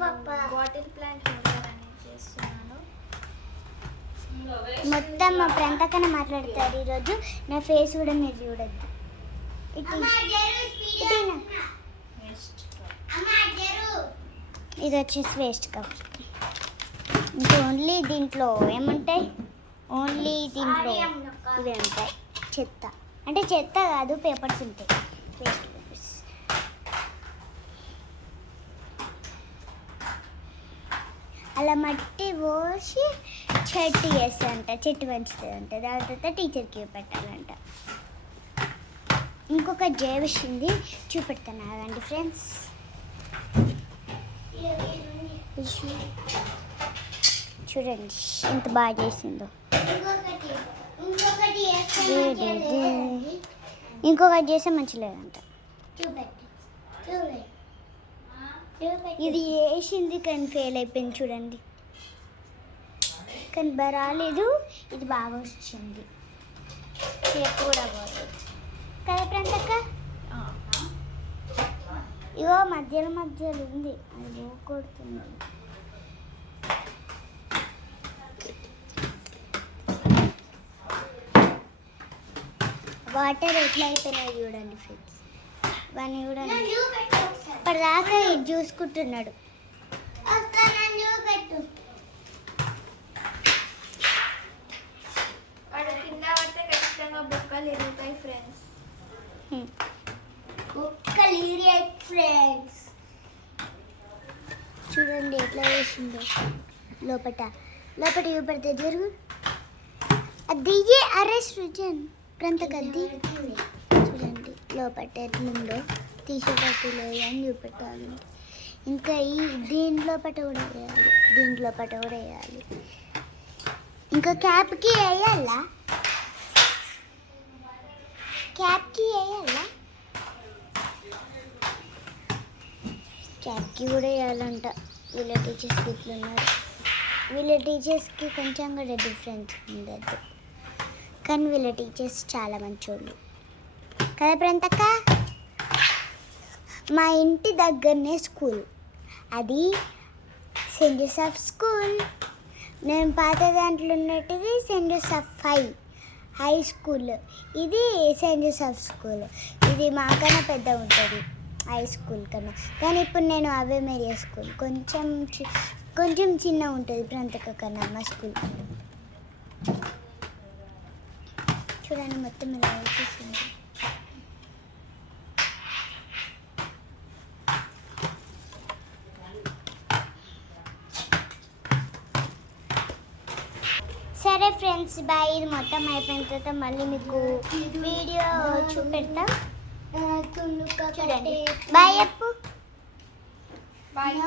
Bottle plant motor అనేది చేస్తున్నాను. మొత్తం మా ప్రాంతకన్నా మాట్లాడతారు ఈరోజు. నా ఫేస్ కూడా మీరు చూడద్దు. ఇది వచ్చేసి వేస్ట్ కప్. ఇంకా ఓన్లీ దీంట్లో ఏముంటాయి, ఓన్లీ దీంట్లో ఇవే ఉంటాయి. చెత్త అంటే చెత్త కాదు, పేపర్స్ ఉంటాయి, వేస్ట్ పేపర్స్. అలా మట్టి పోసి చెట్టు చేస్తారంట, చెట్టు పెంచుతుందంట. దాని తర్వాత టీచర్కి పెట్టాలంట. ఇంకొక జేవిషింది చూపెడతాను ఆగండి ఫ్రెండ్స్. చూడండి ఎంత బాగా చేసిందో. ఇంకొకటి చేస్తే మంచి లేదంట. ఇది వేసింది కానీ ఫెయిల్ అయిపోయింది చూడండి. కానీ రాలేదు, ఇది బాగా వచ్చింది. కూడా బాగోదు కదా ప్రాంతక్క. ఇగో మధ్యలో మధ్యలో ఉంది, అది కొడుతుంది. వాటర్ ఎట్లా అయిపోయినాయి చూడండి ఫ్రెండ్స్. వాడిని చూడండి, ఇప్పటిదాకా ఇది చూసుకుంటున్నాడు. కింద పడితే ఖచ్చితంగా బొక్కలు ఎరుగుతాయి ఫ్రెండ్స్. బొక్కలు ఎరిగాయి ఫ్రెండ్స్. చూడండి ఎట్లా వేసిందో. లోపల చూపెడితే జరుగు. అది అరే సృజన్ ప్రాంతకద్ది చూడండి లోపల ఎట్లుందో. తీసేటట్టు లేదు అని చూపెట్టాలి. ఇంకా దీంట్లో పట్ట కూడా వేయాలి, దీంట్లో పట్ట కూడా వేయాలి. ఇంకా క్యాప్కి వేయాలా, క్యాప్కి వేయాలా, క్యాప్కి కూడా వేయాలంట. వీళ్ళ టీచర్స్కి ఇట్లున్నారు. వీళ్ళ టీచర్స్కి కొంచెం కూడా డిఫరెన్స్ ఉండదు, కానీ వీళ్ళ టీచర్స్ చాలా మంచోళ్ళు కదా ప్రాంతక్క. మా ఇంటి దగ్గరనే స్కూల్, అది సెయింట్ జోసెఫ్ స్కూల్. నేను పాత దాంట్లో ఉన్నట్టుది సెయింట్ జోసెఫ్ హై స్కూల్. ఇది సెయింట్ జోసెఫ్ స్కూల్. ఇది మాకన్నా పెద్ద ఉంటుంది హై స్కూల్ కన్నా. కానీ ఇప్పుడు నేను అవే మేరియా స్కూల్, కొంచెం చిన్న ఉంటుంది ప్రాంతక కన్నా మా స్కూల్. చూడండి మొత్తం ఇలా వచ్చేసింది. సరే ఫ్రెండ్స్ బాయ్. ఇది మొత్తం అయిపోయిన తర్వాత మళ్ళీ మీకు వీడియో చూపెడతాం. చూడండి బాయ్ చెప్పు. బాయ్.